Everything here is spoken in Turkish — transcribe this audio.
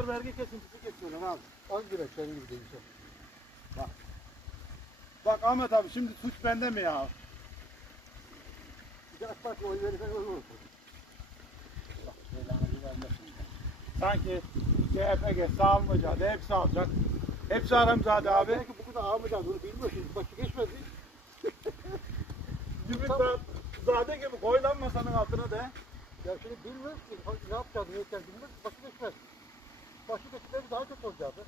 sefer vergi kesintisi kesiyorlar abi. Az biraz senin gibi değilse. Bak Ahmet abi şimdi suç bende mi ya? Bir de AK Parti oy verirsen öyle olur. Sanki CHP geçse almayacak, hepsi alacak. Hepsi Aramzade abi. Belki bu kadar almayacağız onu bilmiyor şimdi. Başı geçmedi. Zade gibi koyulan masanın altına de. Ya şimdi bilmiyoruz ki ne yapacağız, ne yapacağız bilmiyoruz. Başı geçmez. Başı geçmez daha kötü olacaktı.